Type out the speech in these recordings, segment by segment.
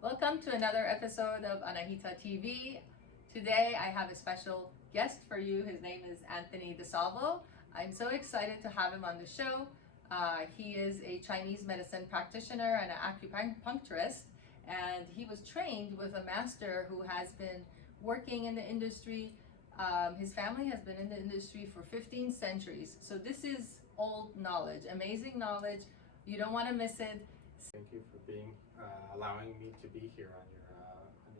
Welcome to another episode of Anahita TV. Today I have a special guest for you. His name is Anthony Di Salvo. I'm so excited to have him on the show. He is a Chinese medicine practitioner and an acupuncturist, and he was trained with a master who has been working in the industry. His family has been in the industry for 15 centuries. So this is old knowledge, amazing knowledge. You don't want to miss it. Thank you for allowing me to be here on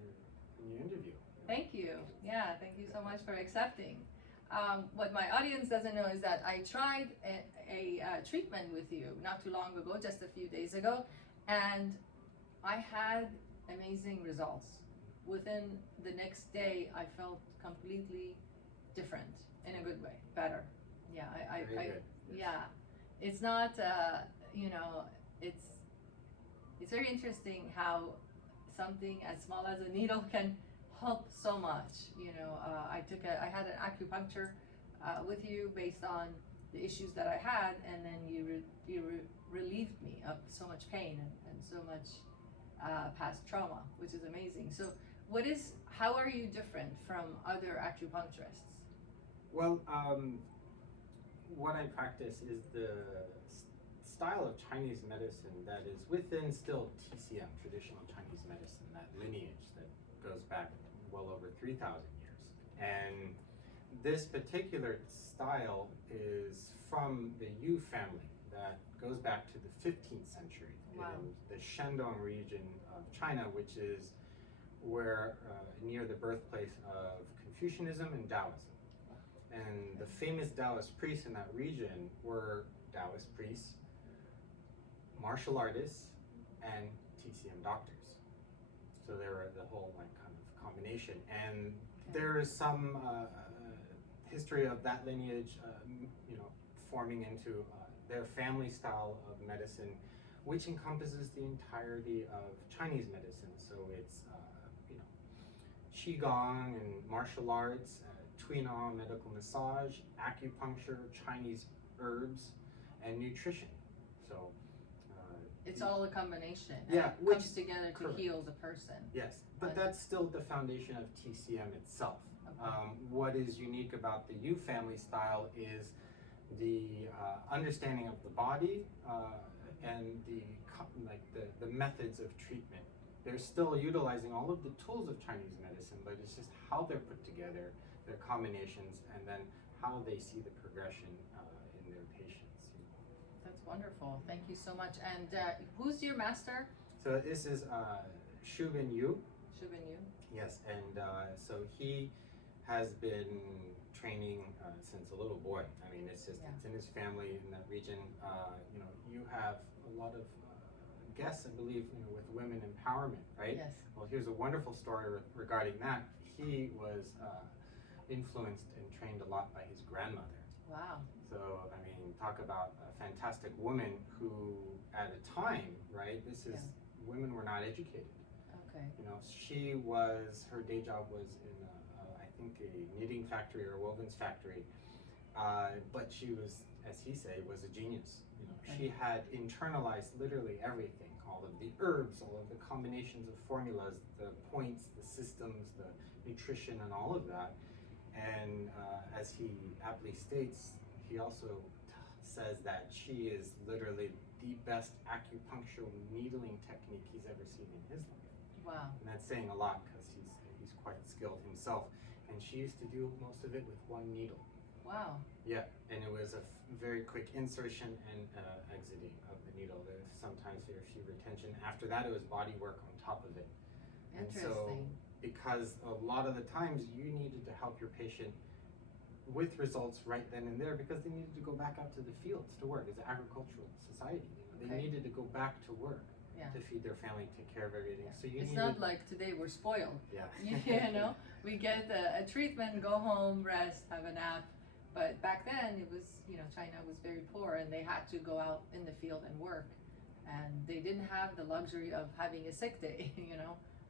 your interview. Thank you. Yeah, thank you so much for accepting. What my audience doesn't know is that I tried a treatment with you not too long ago, just a few days ago, and I had amazing results. Within the next day, I felt completely different in a good way, better. Yeah, Very good. Yes. Yeah, it's not, it's very interesting how something as small as a needle can help so much. I had an acupuncture with you based on the issues that I had, and then you relieved me of so much pain and so much past trauma, which is amazing. So how are you different from other acupuncturists? Well, what I practice is the style of Chinese medicine that is within still TCM, Traditional Chinese Medicine, that lineage that goes back well over 3,000 years. And this particular style is from the Yu family that goes back to the 15th century. Wow. In the Shandong region of China, which is where near the birthplace of Confucianism and Taoism. And the famous Taoist priests in that region were Taoist priests, martial artists, and TCM doctors. So they were the whole kind of combination. And there is some history of that lineage, forming into their family style of medicine, which encompasses the entirety of Chinese medicine. So it's Qigong and martial arts, tuina, medical massage, acupuncture, Chinese herbs, and nutrition. So it's all a combination. Yeah, It comes together to correct. heal the person. Yes, but that's still the foundation of TCM itself. Okay. What is unique about the Yu family style is the understanding of the body and the methods of treatment. They're still utilizing all of the tools of Chinese medicine, but it's just how they're put together, their combinations, and then how they see the progression in their patients. That's wonderful. Thank you so much. And who's your master? So this is Shoubin Yu. Shoubin Yu. Yes, and so he has been training since a little boy. I mean, it's in his family in that region. You have a lot of guests, I believe, with women empowerment, right? Yes. Well, here's a wonderful story regarding that. He was influenced and trained a lot by his grandmother. Wow. So, I mean, talk about a fantastic woman who, at a time, right, women were not educated. Okay. Her day job was in, I think, a knitting factory or a woven's factory. But she was, as he said, was a genius. Okay. She had internalized literally everything, all of the herbs, all of the combinations of formulas, the points, the systems, the nutrition, and all of that. And as he aptly states, he also says that she is literally the best acupuncture needling technique he's ever seen in his life. Wow. And that's saying a lot because he's quite skilled himself. And she used to do most of it with one needle. Wow. Yeah, and it was a very quick insertion and exiting of the needle. There's sometimes there's a few retention. After that, it was body work on top of it. And so, because a lot of the times you needed to help your patient with results right then and there, because they needed to go back out to the fields to work. It's an agricultural society. They needed to go back to work to feed their family, take care of everything. So it's not like today we're spoiled. Yeah. We get a treatment, go home, rest, have a nap. But back then, it was, China was very poor, and they had to go out in the field and work, and they didn't have the luxury of having a sick day.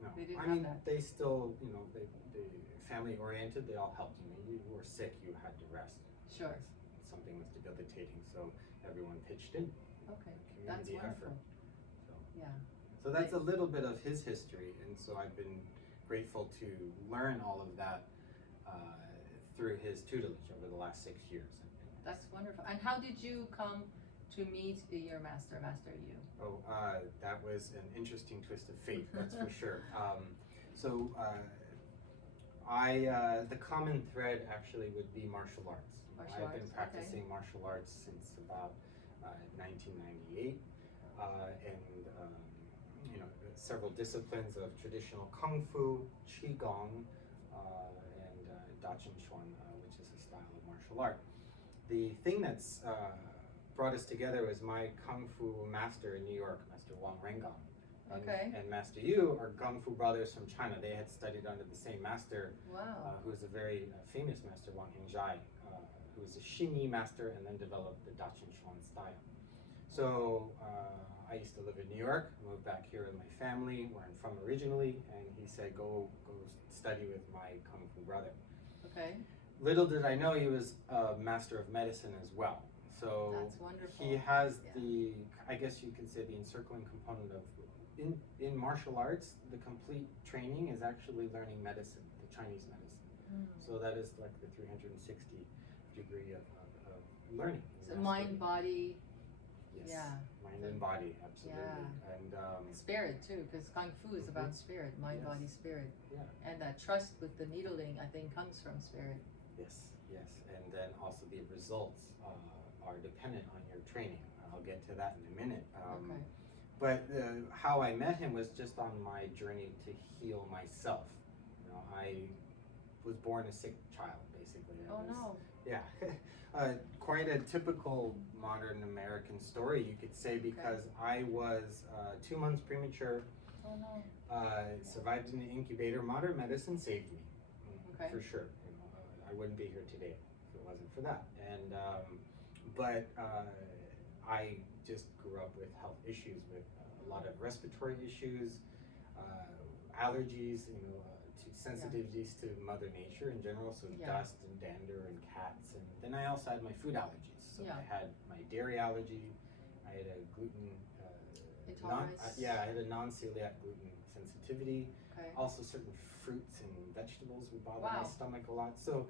No, they didn't I have mean, that. they still, they family oriented. They all helped. You were sick, you had to rest. Sure. Something was debilitating, so everyone pitched in. Okay, Community that's wonderful. effort. So. Yeah. So that's a little bit of his history, and so I've been grateful to learn all of that through his tutelage over the last 6 years. That's wonderful. And how did you come to meet your master, Master Yu? Oh, that was an interesting twist of fate, that's for sure. The common thread actually would be martial arts. I've been practicing martial arts since about 1998, several disciplines of traditional kung fu, qigong, and dachin chuan, which is a style of martial art. The thing that's brought us together was my kung fu master in New York, Master Wang Rengang. And Master Yu are kung fu brothers from China. They had studied under the same master, who was a very famous master, Wang Hingzhai, who was a Xinyi master and then developed the Dachin Chuan style. So I used to live in New York, moved back here with my family, where I'm from originally, and he said, go study with my kung fu brother. Okay. Little did I know he was a master of medicine as well. So that's wonderful. He has the, I guess you can say, the encircling component of, in martial arts, the complete training is actually learning medicine, the Chinese medicine. So that is like the 360 degree of learning. So mind, body. Yes. Mind and body, absolutely. And spirit too, because kung fu is about spirit, mind, body, spirit. And that trust with the needling, I think, comes from spirit. Yes. And then also the results are dependent on your training. I'll get to that in a minute. But how I met him was just on my journey to heal myself. I was born a sick child, basically. Yeah. Quite a typical modern American story, you could say, because I was 2 months premature, survived in the incubator. Modern medicine saved me, for sure. I wouldn't be here today if it wasn't for that. And but I just grew up with health issues, with a lot of respiratory issues, allergies, sensitivities to Mother Nature in general, so dust and dander and cats, and then I also had my food allergies. So I had my dairy allergy, I had a gluten, I had a non-celiac gluten sensitivity. Also certain fruits and vegetables would bother my stomach a lot. So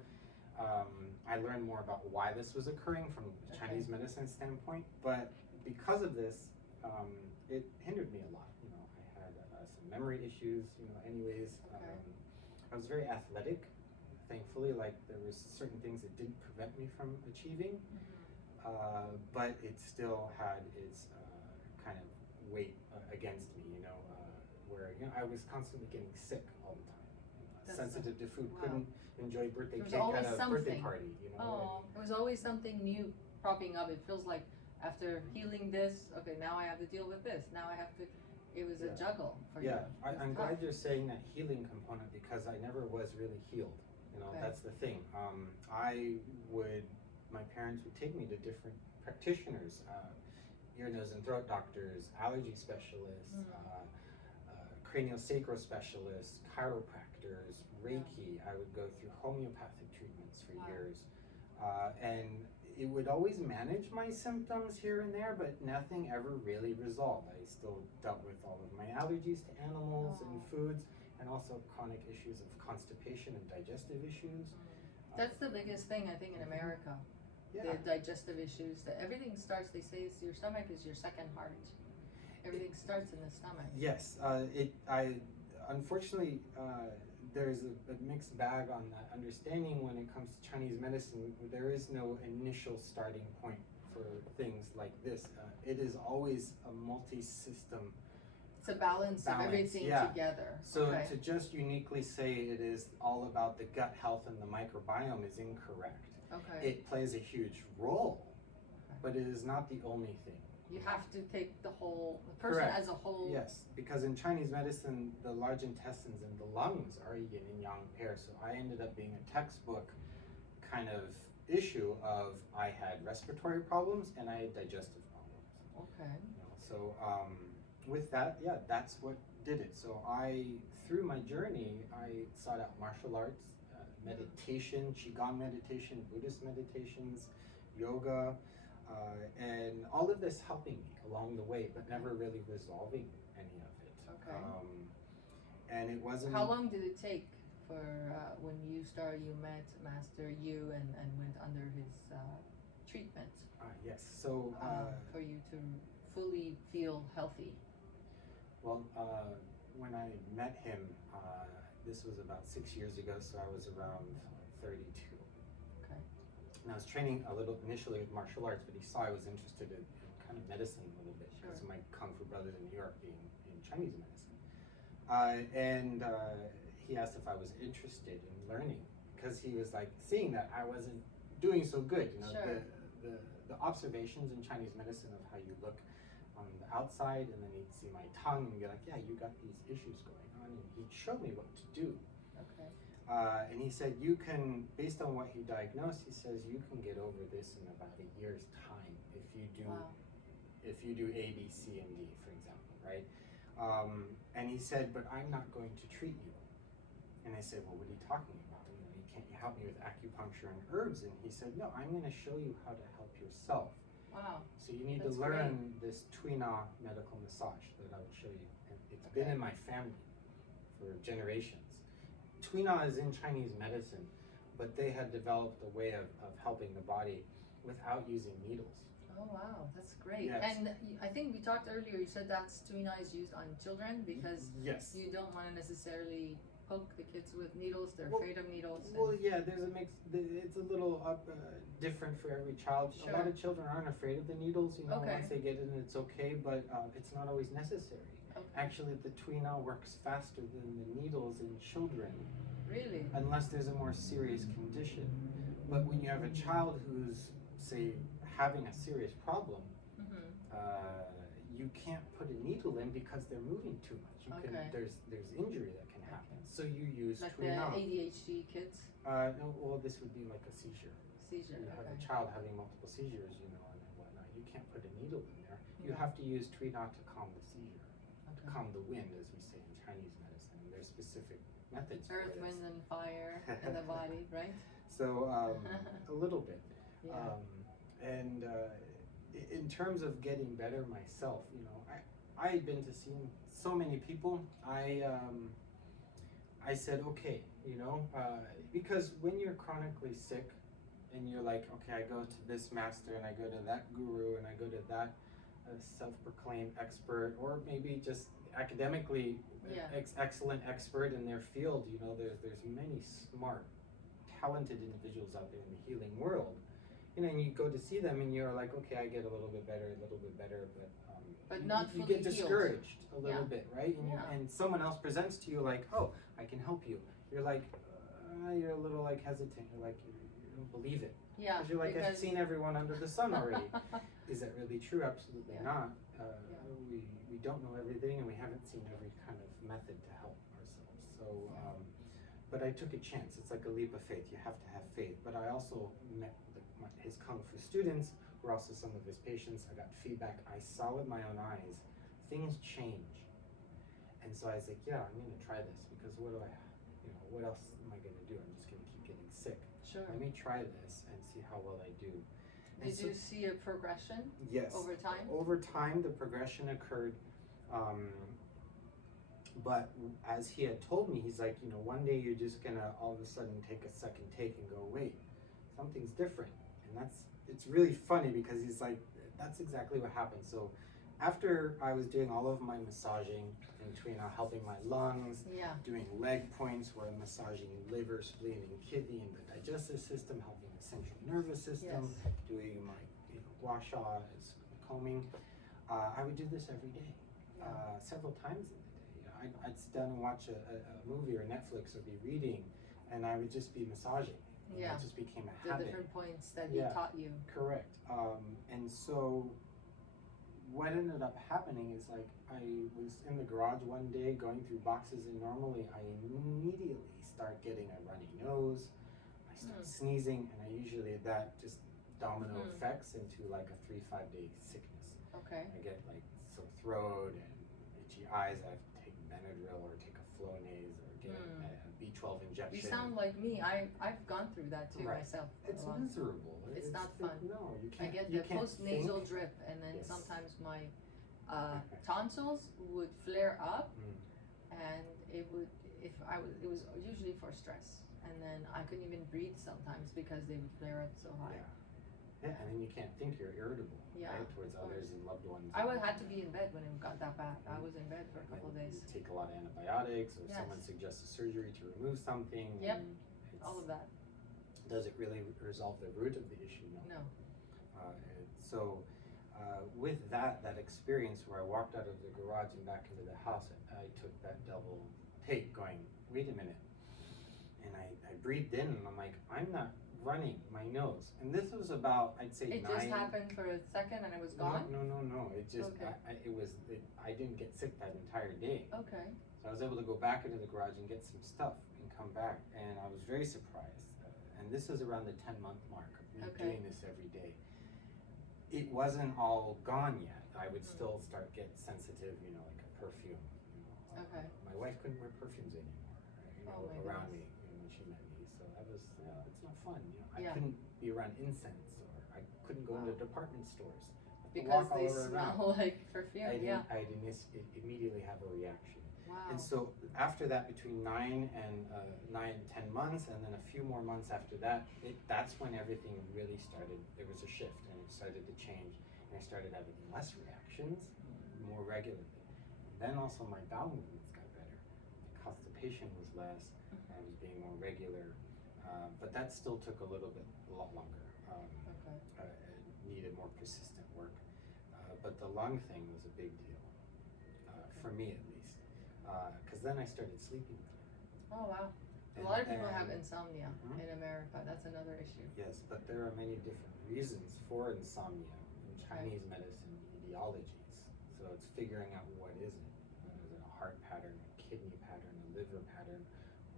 I learned more about why this was occurring from a Chinese medicine standpoint, but because of this, it hindered me a lot. I had some memory issues, anyways. I was very athletic, thankfully. Like, there was certain things that didn't prevent me from achieving, but it still had its kind of weight against me, where I was constantly getting sick all the time. Sensitive to food, couldn't enjoy birthday cake at a birthday party. There was always something new propping up. It feels like after healing this, okay, now I have to deal with this. Now I have to. It was a juggle for you. I'm glad you're saying that healing component, because I never was really healed. That's the thing. My parents would take me to different practitioners, ear, nose, and throat doctors, allergy specialists, craniosacral specialists, chiropractors, Reiki. I would go through homeopathic treatments for years. And it would always manage my symptoms here and there, but nothing ever really resolved. I still dealt with all of my allergies to animals and foods, and also chronic issues of constipation and digestive issues. That's the biggest thing, I think, in America. The digestive issues. That everything starts, they say, your stomach is your second heart. Everything starts in the stomach. Yes. Unfortunately, there's a mixed bag on that understanding when it comes to Chinese medicine. There is no initial starting point for things like this. It is always a multi-system. It's a balance of everything together. So to just uniquely say it is all about the gut health and the microbiome is incorrect. It plays a huge role, but it is not the only thing. You have to take the person as a whole. Yes, because in Chinese medicine, the large intestines and the lungs are a yin and yang pair. So I ended up being a textbook kind of issue of I had respiratory problems and I had digestive problems. So with that, that's what did it. So through my journey, I sought out martial arts, meditation, Qigong meditation, Buddhist meditations, yoga, and all of this helping me along the way, but never really resolving any of it. Okay. And it wasn't. How long did it take for when you met Master Yu and went under his treatment? Yes. So for you to fully feel healthy. Well, when I met him, this was about 6 years ago, so I was around 32. Okay. And I was training a little initially with martial arts, but he saw I was interested in kind of medicine a little bit because of my Kung Fu brothers in New York being in Chinese medicine. And he asked if I was interested in learning because he was like seeing that I wasn't doing so good. You know, the observations in Chinese medicine of how you look on the outside, and then he'd see my tongue and be like, yeah, you got these issues going on, and he'd show me what to do. Okay. And he said, you can, based on what he diagnosed, he says you can get over this in about a year's time if you do, if you do A, B, C, and D, for example, right? And he said, but I'm not going to treat you. And I said, well, what are you talking about? You know, can't you help me with acupuncture and herbs? And he said, no, I'm going to show you how to help yourself. Wow. So you need to learn this tuina medical massage that I will show you. And it's been in my family for generations. Tuina is in Chinese medicine, but they had developed a way of helping the body without using needles. Oh wow, that's great. Yes. And I think we talked earlier, you said that tuina is used on children because yes. you don't want to necessarily poke the kids with needles, they're afraid of needles. Well, yeah, there's a mix, it's a little different for every child. Sure. A lot of children aren't afraid of the needles, you know, Okay. once they get it it's okay, but it's not always necessary. Okay. Actually, the tuina works faster than the needles in children. Really? Unless there's a more serious condition. But when you have a child who's, say, having a serious problem, you can't put a needle in because they're moving too much. You can, there's injury that can happen. So you use like tuina. the ADHD kids? No, well, this would be like a seizure. Seizure. You have a child having multiple seizures, you know, and whatnot. You can't put a needle in there. You have to use tuina to calm the seizure, to calm the wind, as we say in Chinese medicine. And there's specific methods for Earth, this. wind, and fire in the body, right? So a little bit. Yeah. And in terms of getting better myself, you know, I had been to see so many people. I said, okay, you know, because when you're chronically sick and you're like, okay, I go to this master and I go to that guru and I go to that self-proclaimed expert, or maybe just academically excellent expert in their field, you know, there's many smart, talented individuals out there in the healing world. You know, and you go to see them and you're like, okay, I get a little bit better, but not you fully get discouraged a little bit, right? And, Yeah. and someone else presents to you like, oh, I can help you. You're like, you're a little like hesitant. You're like, you don't believe it. Yeah. Because you're like, I've seen everyone under the sun already. Is that really true? Absolutely not. We don't know everything, and we haven't seen every kind of method to help ourselves. So, but I took a chance. It's like a leap of faith. You have to have faith. But I also met his Kung Fu students, who were also some of his patients. I got feedback. I saw with my own eyes, things change. And so I was like, yeah, I'm going to try this, because what else am I going to do? I'm just going to keep getting sick. Sure. Let me try this and see how well I do. Did you see a progression? Yes. Over time? Over time, the progression occurred. But as he had told me, he's like, you know, one day you're just going to all of a sudden take a second take and go, wait, something's different. And it's really funny, because he's like, that's exactly what happened. So after I was doing all of my massaging in tuina, helping my lungs, doing leg points where I'm massaging liver, spleen, and kidney, and the digestive system, helping the central nervous system, doing my gua sha, combing, I would do this every day, several times in the day. I'd sit down and watch a movie or Netflix or be reading, and I would just be massaging. It just became a habit. The different points that he taught you. Correct. And so what ended up happening is, like, I was in the garage one day going through boxes, and normally I immediately start getting a runny nose, I start sneezing, and I usually, that just domino effects into like a 3-5 day sickness. Okay. I get like sore throat and itchy eyes. I have to take Benadryl or take a Flonase or get a B12 injection. You sound like me. I've gone through that too myself. It's miserable. It's not fun. No, you can't. I get the post-nasal drip, and then Yes. sometimes my tonsils would flare up, Mm. and it was usually for stress, and then I couldn't even breathe sometimes because they would flare up so high. Yeah, and then you can't think, you're irritable, Yeah, right, towards of course. others and loved ones. I had to be in bed when it got that bad. I was in bed for a couple of You days. take a lot of antibiotics, or Yes. someone suggests a surgery to remove something. Yep. and All of that. Does it really resolve the root of the issue? No. No. So with that experience where I walked out of the garage and back into the house, I took that double take, going, wait a minute. And I breathed in, and I'm like, I'm not running my nose. And this was about, I'd say, It just happened for a second and it was gone? No. It just, Okay. I didn't get sick that entire day. Okay. So I was able to go back into the garage and get some stuff and come back. And I was very surprised. And this is around the 10-month mark of me doing this every day. It wasn't all gone yet. I would still start get sensitive, like a perfume. Okay. My wife couldn't wear perfumes anymore, around me when she met me. So that was, it's not fun. I couldn't be around incense, or I couldn't go into department stores. Because they smell like perfume. I immediately have a reaction. Wow. And so after that, between 9 and 10 months, and then a few more months after that, that's when everything really started. There was a shift, and it started to change, and I started having less reactions, more regularly. And then also my bowel movements got better. The constipation was less. I was being more regular, but that still took a lot longer. It needed more persistent work. But the lung thing was a big deal, for me at least, because then I started sleeping better. Oh, wow. A lot of people have insomnia in America. That's another issue. Yes, but there are many different reasons for insomnia in Chinese medicine etiologies. So it's figuring out what is it. Is it a heart pattern, a kidney pattern, a liver pattern,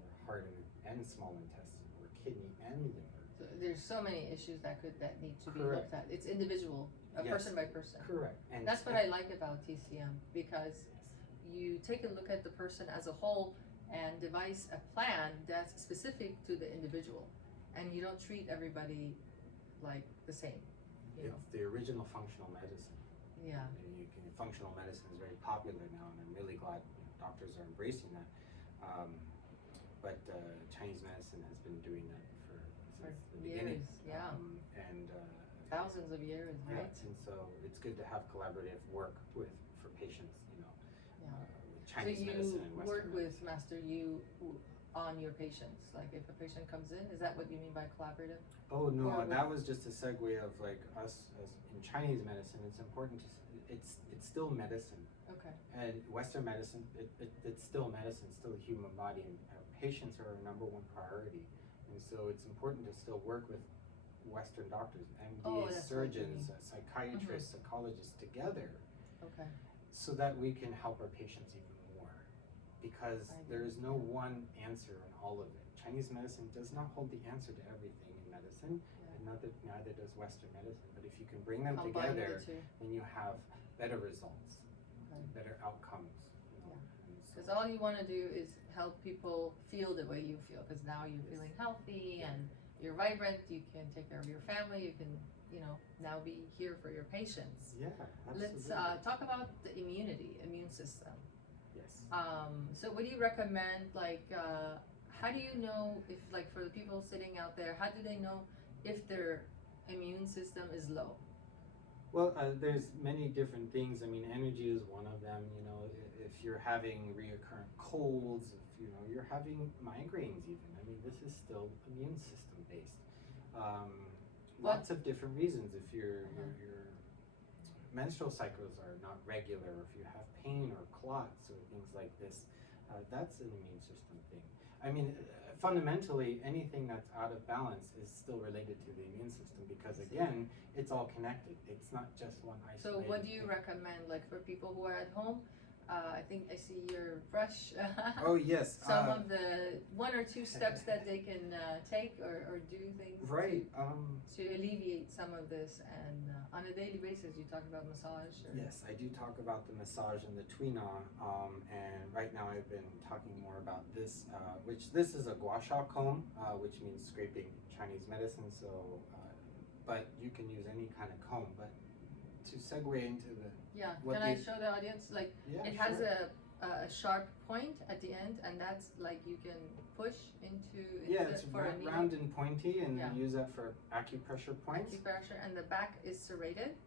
or heart and small intestine, or kidney and liver? So there's so many issues that need to be looked at. It's individual, person by person. Correct. And that's what I like about TCM, because you take a look at the person as a whole and devise a plan that's specific to the individual, and you don't treat everybody like the same. It's the original functional medicine. Yeah. And functional medicine is very popular now, and I'm really glad doctors are embracing that. But Chinese medicine has been doing that since the beginning. And thousands of years, right? And so it's good to have collaborative work for patients, with Chinese so medicine and Western work medicine. with Master Yu on your patients, like if a patient comes in, is that what you mean by collaborative? Oh no, that was just a segue of like us as in Chinese medicine. It's important to it's still medicine. Okay. And Western medicine, it's still medicine, still the human body, and patients are our number one priority. And so it's important to still work with Western doctors, MDs, surgeons, psychiatrists, psychologists together. Okay. So that we can help our patients even more, because there is no one answer in all of it. Chinese medicine does not hold the answer to everything in medicine, and neither does Western medicine. But if you can bring them together, then you have better results, better outcomes. Because all you want to do is help people feel the way you feel, because now you're feeling healthy and you're vibrant, you can take care of your family, you can now be here for your patients. Yeah, absolutely. Let's talk about the immune system. Yes. So what do you recommend, how do you know if, for the people sitting out there, how do they know if their immune system is low? Well, there's many different things. I mean, energy is one of them. If you're having reoccurrent colds, if you're having migraines even. I mean, this is still immune system based. Lots of different reasons. If your menstrual cycles are not regular, or if you have pain or clots or things like this, that's an immune system thing. I mean, fundamentally, anything that's out of balance is still related to the immune system, because again, it's all connected. It's not just one isolated So what do you thing. recommend, for people who are at home? I think I see your brush. Oh yes. Some of the 1 or 2 steps that they can take or do things to alleviate some of this. And on a daily basis, you talk about massage. Yes, I do talk about the massage and the tuina. And right now I've been talking more about this, this is a gua sha comb, which means scraping Chinese medicine. So, but you can use any kind of comb. But to segue into the Yeah. what Can I the- show the audience? Like, yeah, it has sure. a sharp point at the end, and that's like you can push into Yeah, it it's for a needle. round and pointy, and Yeah. you use that for acupressure points. Acupressure, and the back is serrated,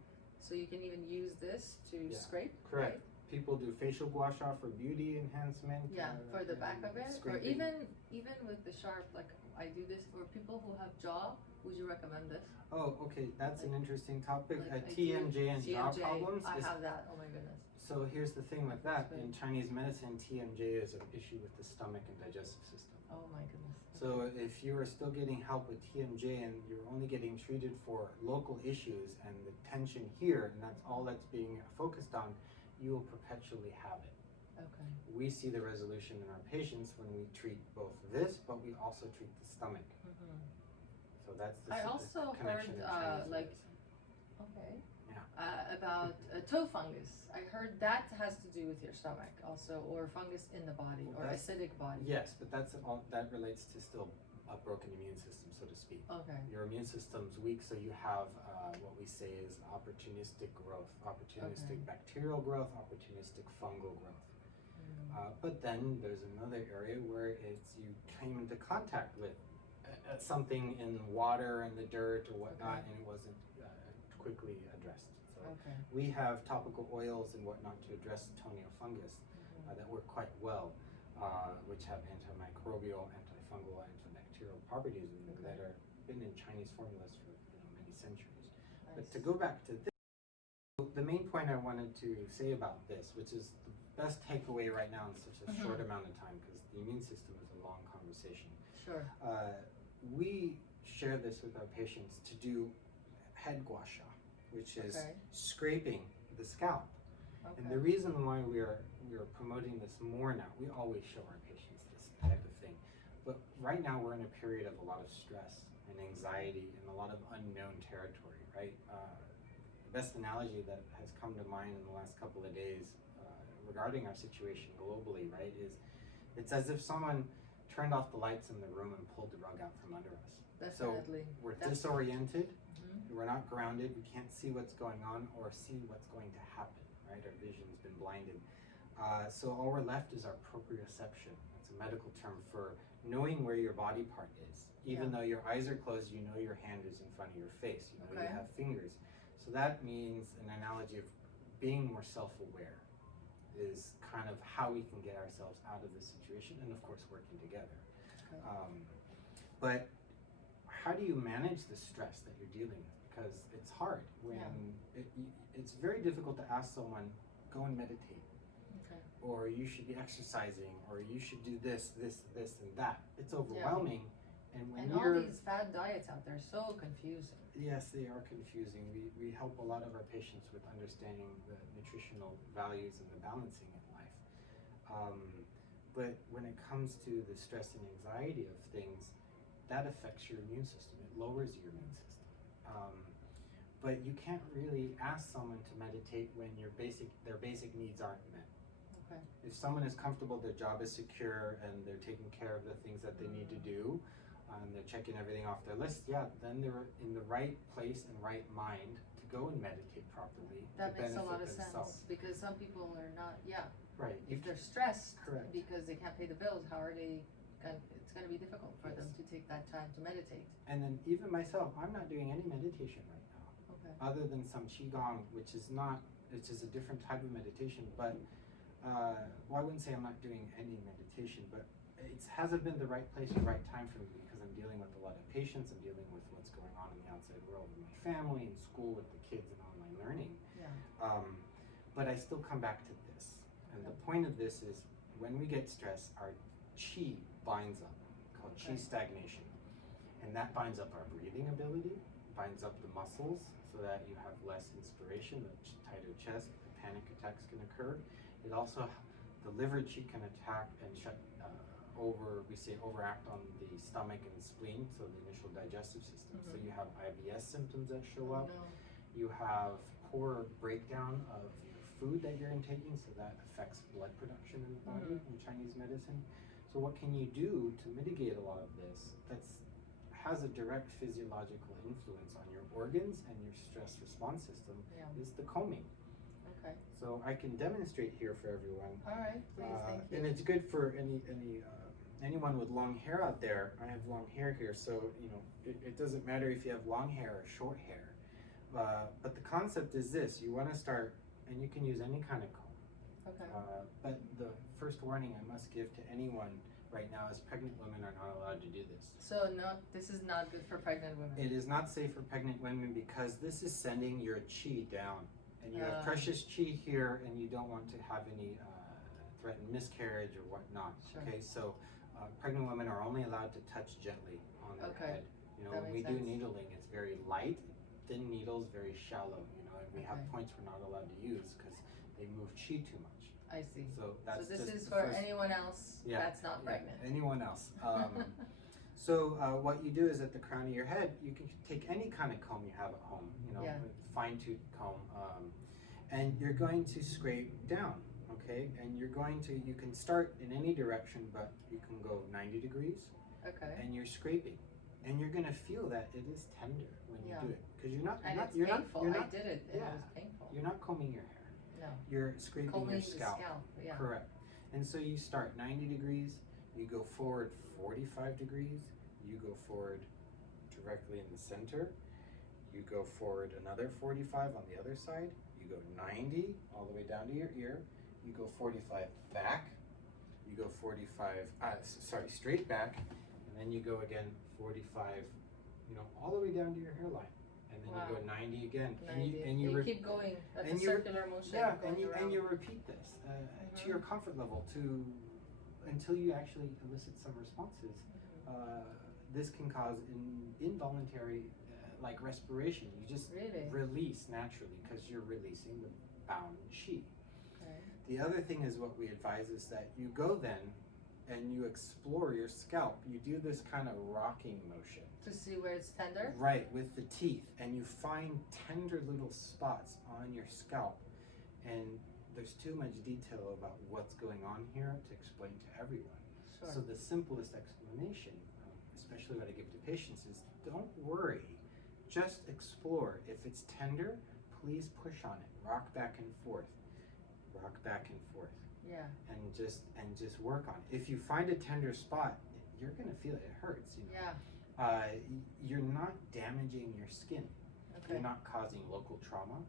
so you can even use this to Yeah, scrape. Correct. Right? People do facial gua sha for beauty enhancement. Yeah, for the back and of it, or scraping. even with the sharp. Like I do this for people who have jaw. Would you recommend this? Oh, okay, that's an interesting topic. Like I do TMJ and jaw TMJ, problems. I is, have that. Oh my goodness. so here's the thing with that. That's In Chinese medicine, TMJ is an issue with the stomach and digestive system. Oh my goodness. So if you are still getting help with TMJ and you're only getting treated for local issues and the tension here, and that's all that's being focused on, you will perpetually have it. Okay. We see the resolution in our patients when we treat both this, but we also treat the stomach. Mm-hmm. So that's the I also connection heard in Chinese like medicine. okay. Yeah. About toe fungus. I heard that has to do with your stomach also, or fungus in the body, Well, or that's- acidic body. Yes, but that's all that relates to still a broken immune system, so to speak. Okay. Your immune system's weak, so you have what we say is opportunistic growth, opportunistic bacterial growth, opportunistic fungal growth. But then there's another area where it's you came into contact with something in water and the dirt or whatnot, and it wasn't quickly addressed. So Okay. we have topical oils and whatnot to address toenail fungus that work quite well, which have antimicrobial, antifungal, antibacterial properties that are been in Chinese formulas for many centuries. But to go back to this, the main point I wanted to say about this, which is the best takeaway right now in such a short amount of time, because the immune system is a long conversation. Sure. We share this with our patients to do head gua sha, which is scraping the scalp. Okay. And the reason why we are promoting this more now, we always show our patients this type of thing, but right now we're in a period of a lot of stress and anxiety and a lot of unknown territory, right? The best analogy that has come to mind in the last couple of days regarding our situation globally, right, is it's as if someone turned off the lights in the room and pulled the rug out from under us. Definitely. So we're disoriented, we're not grounded, we can't see what's going on or see what's going to happen, right? Our vision's been blinded. So all we're left is our proprioception. That's a medical term for knowing where your body part is. Even though your eyes are closed, you know your hand is in front of your face, you know you have fingers. So that means an analogy of being more self-aware is kind of how we can get ourselves out of this situation, and of course working together. But how do you manage the stress that you're dealing with? Because it's hard when it's very difficult to ask someone, go and meditate, or you should be exercising, or you should do this, this, this, and that. It's overwhelming. And when all these fad diets out there, so confusing. Yes, they are confusing. We help a lot of our patients with understanding the nutritional values and the balancing in life. But when it comes to the stress and anxiety of things, that affects your immune system. It lowers your immune system. But you can't really ask someone to meditate when their basic needs aren't met. Okay. If someone is comfortable, their job is secure, and they're taking care of the things that they need to do, and they're checking everything off their list, then they're in the right place and right mind to go and meditate properly. That makes a lot of themselves. sense, because some people are not, Right. if they're stressed Correct. because they can't pay the bills, how are they, it's going to be difficult for them to take that time to meditate. And then even myself, I'm not doing any meditation right now, other than some qigong, which is a different type of meditation, but well, I wouldn't say I'm not doing any meditation, but it hasn't been the right place or right time for me, because I'm dealing with a lot of patients, I'm dealing with what's going on in the outside world with my family and school with the kids and online learning. But I still come back to this. And the point of this is, when we get stressed, our qi binds up, called qi stagnation. And that binds up our breathing ability, binds up the muscles so that you have less inspiration, a tighter chest, panic attacks can occur. It also, the liver qi can attack and overact on the stomach and the spleen, so the initial digestive system. So you have IBS symptoms that show up. You have poor breakdown of your food that you're intaking, so that affects blood production in the body in Chinese medicine. So what can you do to mitigate a lot of this? That's has a direct physiological influence on your organs and your stress response system is the combing. Okay. So I can demonstrate here for everyone. All right, please, thank you. And it's good for anyone with long hair out there. I have long hair here, so it doesn't matter if you have long hair or short hair. But the concept is this: you want to start, and you can use any kind of comb. Okay. But the first warning I must give to anyone right now is pregnant women are not allowed to do this. So this is not good for pregnant women. It is not safe for pregnant women because this is sending your chi down, and you have precious chi here, and you don't want to have any threatened miscarriage or whatnot. Sure. Okay, so pregnant women are only allowed to touch gently on their head. When we do needling, it's very light, thin needles, very shallow. And we have points we're not allowed to use because they move chi too much. I see. So that's this just is the for first, anyone else that's not pregnant. anyone else. So what you do is at the crown of your head, you can take any kind of comb you have at home, fine-tooth comb, and you're going to scrape down, okay? And you can start in any direction, but you can go 90 degrees. Okay. And you're scraping, and you're gonna feel that it is tender when you do it, because you're not painful. I did it. It was painful. You're not combing your hair. No. You're scraping your scalp. The scalp. Yeah. Correct. And so you start 90 degrees, you go forward 45 degrees, you go forward directly in the center, you go forward another 45 on the other side, you go 90 all the way down to your ear, you go 45 back, you go 45, straight back, and then you go again 45, all the way down to your hairline. And then you go 90 again. 90. And you keep going. That's a circular motion. Yeah, and you repeat this to your comfort level until you actually elicit some responses. This can cause involuntary respiration. You just release naturally because you're releasing the bound chi. Okay. The other thing is what we advise is that you go then and you explore your scalp. You do this kind of rocking motion. To see where it's tender? Right, with the teeth. And you find tender little spots on your scalp. And there's too much detail about what's going on here to explain to everyone. Sure. So the simplest explanation, especially what I give to patients, is don't worry. Just explore. If it's tender, please push on it. Rock back and forth. Rock back and forth. Yeah. And just work on it. If you find a tender spot, you're gonna feel it. It hurts. Yeah. You're not damaging your skin. Okay. You're not causing local trauma.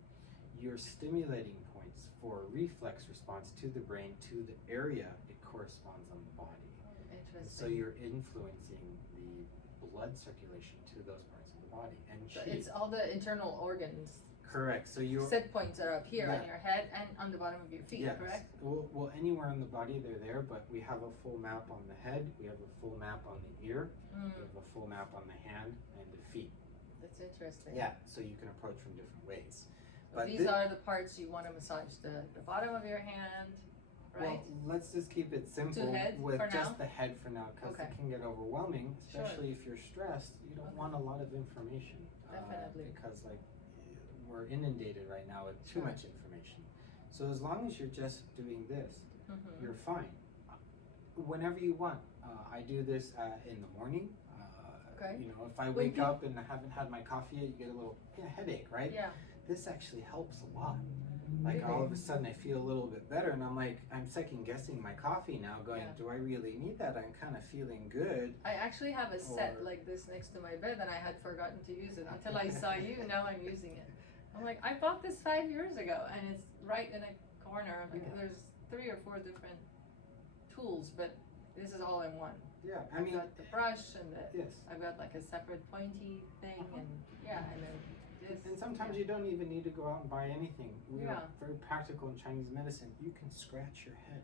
You're stimulating points for reflex response to the brain, to the area it corresponds on the body. Interesting. And so you're influencing the blood circulation to those parts of the body. And it's all the internal organs. Correct. So your set points are up here on your head and on the bottom of your feet, correct? Well, anywhere in the body they're there, but we have a full map on the head, we have a full map on the ear, we have a full map on the hand and the feet. That's interesting. Yeah, so you can approach from different ways. But these are the parts you want to massage, the bottom of your hand, right? Well, let's just keep it simple with just the head for now, because it can get overwhelming, especially if you're stressed. You don't want a lot of information. Definitely. Because we're inundated right now with too much information. So as long as you're just doing this, you're fine. Whenever you want. I do this in the morning. If I wake up and I haven't had my coffee yet, you get a little headache, right? Yeah. This actually helps a lot. All of a sudden I feel a little bit better, and I'm second guessing my coffee now, going, do I really need that? I'm kind of feeling good. I actually have a set like this next to my bed, and I had forgotten to use it until I saw you. Now I'm using it. I'm like, I bought this 5 years ago, and it's right in a corner. There's 3 or 4 different tools, but this is all in one. Yeah, I've got the brush and I've got like a separate pointy thing, and and then this. And sometimes you don't even need to go out and buy anything. We are very practical in Chinese medicine. You can scratch your head.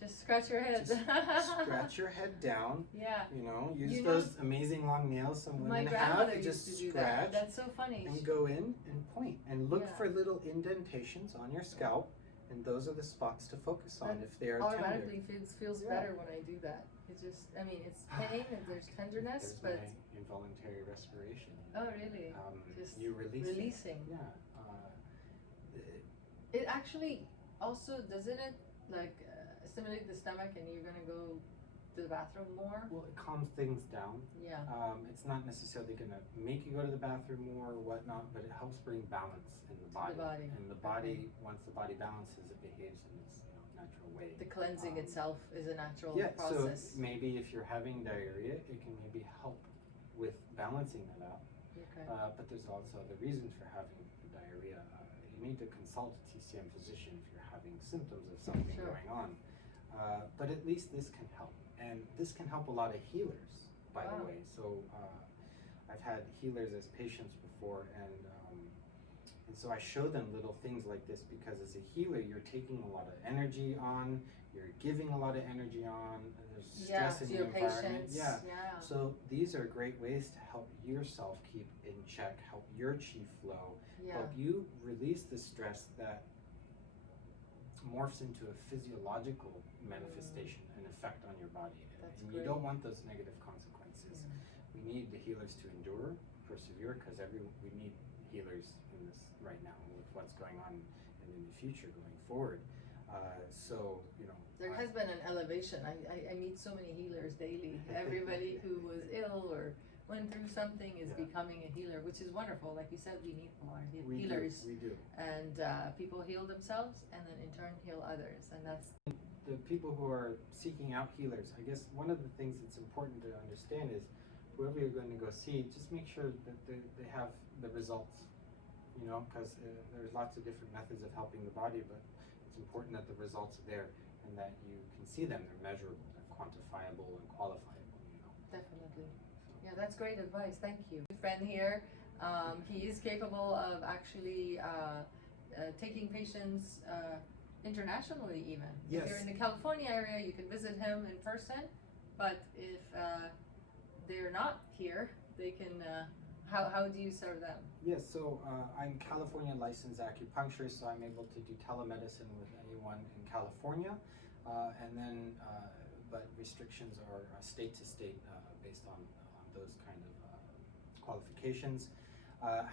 Just scratch your head. Just scratch your head down. Yeah. Use those amazing long nails some women have. Just scratch. That's so funny. And go in and point and look for little indentations on your scalp, and those are the spots to focus on if they are automatically tender. feels better when I do that. It's just, it's pain and there's tenderness, but involuntary respiration. Oh, really? Just you releasing. Yeah. It actually also doesn't it stimulate the stomach, and you're gonna go to the bathroom more? Well, it calms things down. Yeah. It's not necessarily going to make you go to the bathroom more or whatnot, but it helps bring balance in the body. And the body, once the body balances, it behaves in its natural way. The cleansing itself is a natural process. process. So maybe if you're having diarrhea, it can maybe help with balancing that out. Okay. But there's also other reasons for having diarrhea. You need to consult a TCM physician if you're having symptoms of something going on. But at least this can help. And this can help a lot of healers, by the way. So I've had healers as patients before, and so I show them little things like this because as a healer, you're taking a lot of energy on, you're giving a lot of energy on, there's stress in your environment. Yeah. So these are great ways to help yourself keep in check, help your chi flow, help you release the stress that morphs into a physiological manifestation and effect on your body. And you don't want those negative consequences. We need the healers to endure, persevere, because we need healers in this right now with what's going on and in the future going forward. There has been an elevation. I meet so many healers daily. Everybody who was ill or went through something is becoming a healer, which is wonderful. Like you said, we need more healers. We do. And people heal themselves and then in turn heal others. And that's the people who are seeking out healers. I guess one of the things that's important to understand is whoever you're going to go see, just make sure that they have the results, because there's lots of different methods of helping the body, but it's important that the results are there and that you can see them. They're measurable, they're quantifiable and qualifiable. Definitely. Yeah, that's great advice. Thank you. My friend here, he is capable of actually taking patients internationally even. Yes. If you're in the California area, you can visit him in person, but if they're not here, they can, how do you serve them? Yes, so I'm California licensed acupuncturist, so I'm able to do telemedicine with anyone in California, but restrictions are state to state based on those kind of qualifications.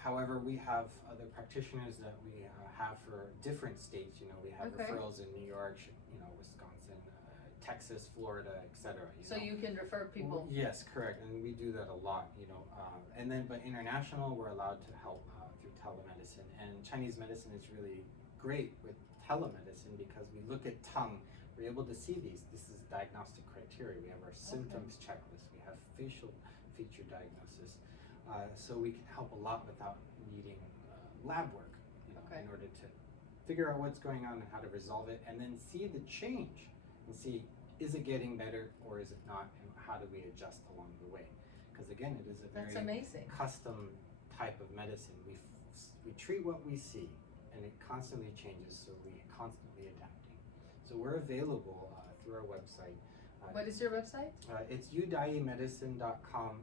However, we have other practitioners that we have for different states. We have referrals in New York, Wisconsin, Texas, Florida, etc. So you can refer people? Yes, correct, and we do that a lot. But international, we're allowed to help through telemedicine. And Chinese medicine is really great with telemedicine because we look at tongue. We're able to see these. This is diagnostic criteria. We have our symptoms checklist. We have facial feature diagnosis. So we can help a lot without needing lab work, in order to figure out what's going on and how to resolve it, and then see the change and see, is it getting better or is it not, and how do we adjust along the way? Because again, it is a very custom type of medicine. We treat what we see, and it constantly changes, so we constantly adapting. So we're available through our website. What is your website? It's udayimedicine.com,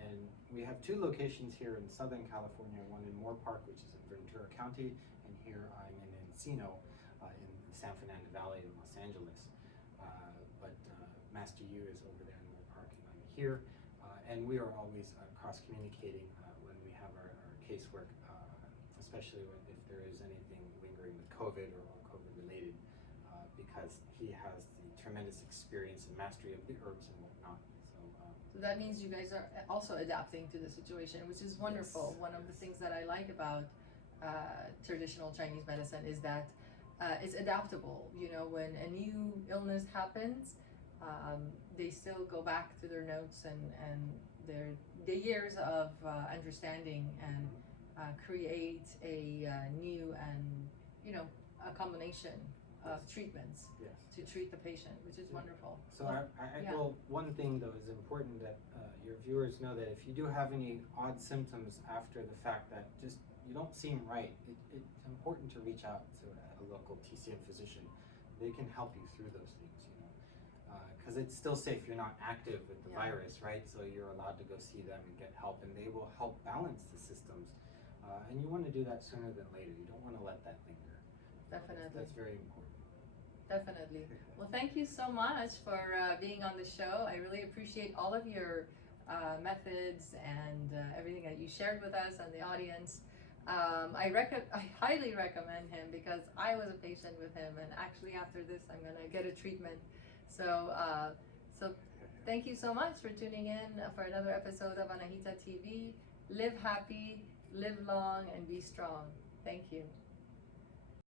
and we have 2 locations here in Southern California, one in Moore Park, which is in Ventura County, and here I'm in Encino in the San Fernando Valley in Los Angeles. But Master Yu is over there in Moore Park, and I'm here. And we are always cross-communicating when we have our casework, especially if there is anything lingering with COVID or COVID-related, because he has the tremendous experience and mastery of the herbs and whatnot. So that means you guys are also adapting to the situation, which is wonderful. One of the things that I like about traditional Chinese medicine is that it's adaptable. When a new illness happens, they still go back to their notes and the years of understanding and create a new and a combination of treatments to treat the patient, which is wonderful. So well, one thing though is important that your viewers know that if you do have any odd symptoms after the fact that just you don't seem right, it's important to reach out to a local TCM physician. They can help you through those things, because it's still safe. You're not active with the virus, right? So you're allowed to go see them and get help, and they will help balance the systems. And you want to do that sooner than later. You don't want to let that linger. Definitely. That's very important. Definitely. Well, thank you so much for being on the show. I really appreciate all of your methods and everything that you shared with us and the audience. I highly recommend him because I was a patient with him, and actually after this I'm going to get a treatment. So So thank you so much for tuning in for another episode of Anahita TV. Live happy, live long, and be strong. Thank you.